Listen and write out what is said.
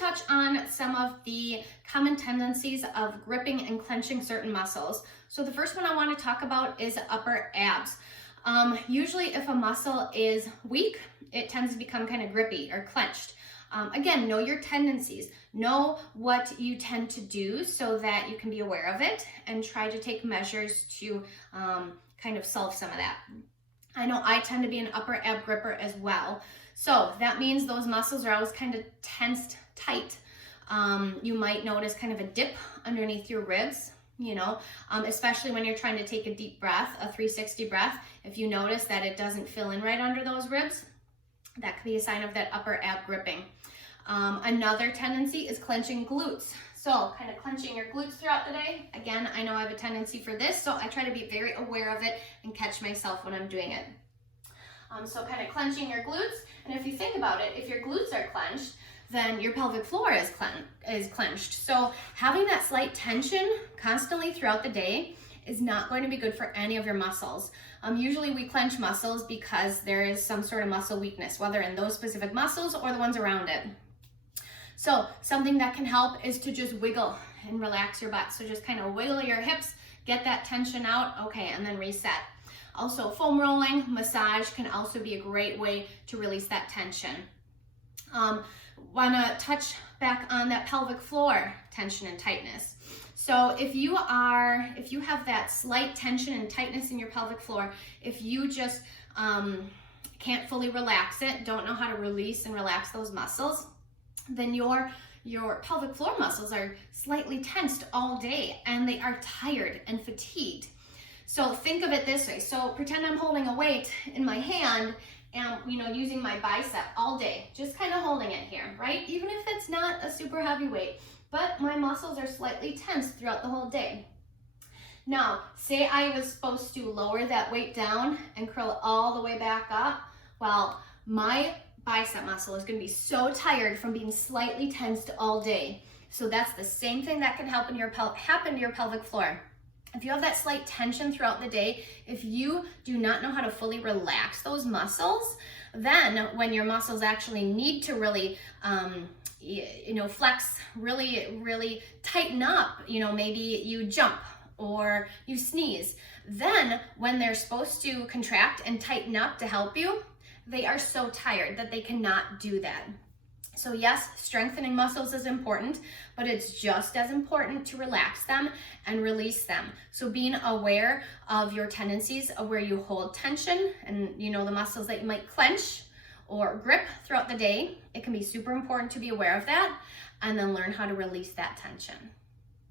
touch on some of the common tendencies of gripping and clenching certain muscles. So the first one I want to talk about is upper abs. Usually if a muscle is weak, it tends to become kind of grippy or clenched. Again, know your tendencies, know what you tend to do so that you can be aware of it and try to take measures to kind of solve some of that. I know I tend to be an upper ab gripper as well. So that means those muscles are always kind of tensed tight. You might notice kind of a dip underneath your ribs, especially when you're trying to take a deep breath, a 360 breath. If you notice that it doesn't fill in right under those ribs, that could be a sign of that upper ab gripping. Another tendency is clenching glutes. So kind of clenching your glutes throughout the day. Again, I know I have a tendency for this, so I try to be very aware of it and catch myself when I'm doing it. So kind of clenching your glutes. And if you think about it, if your glutes are clenched, then your pelvic floor is clenched. So having that slight tension constantly throughout the day is not going to be good for any of your muscles. Usually we clench muscles because there is some sort of muscle weakness, whether in those specific muscles or the ones around it. So something that can help is to just wiggle and relax your butt. So just kind of wiggle your hips, get that tension out, okay, and then reset. Also, foam rolling, massage can also be a great way to release that tension. Want to touch back on that pelvic floor tension and tightness. So if you have that slight tension and tightness in your pelvic floor, if you just can't fully relax it, don't know how to release and relax those muscles, then your pelvic floor muscles are slightly tensed all day and they are tired and fatigued. So think of it this way. So pretend I'm holding a weight in my hand and using my bicep all day, just kind of holding it here, right? Even if it's not a super heavy weight, but my muscles are slightly tense throughout the whole day. Now, say I was supposed to lower that weight down and curl it all the way back up. Well, my bicep muscle is going to be so tired from being slightly tensed all day. So that's the same thing that can happen to your pelvic floor. If you have that slight tension throughout the day, if you do not know how to fully relax those muscles, then when your muscles actually need to really flex, really tighten up, maybe you jump or you sneeze, then when they're supposed to contract and tighten up to help you, they are so tired that they cannot do that. So yes, strengthening muscles is important, but it's just as important to relax them and release them. So being aware of your tendencies of where you hold tension and the muscles that you might clench or grip throughout the day, it can be super important to be aware of that and then learn how to release that tension.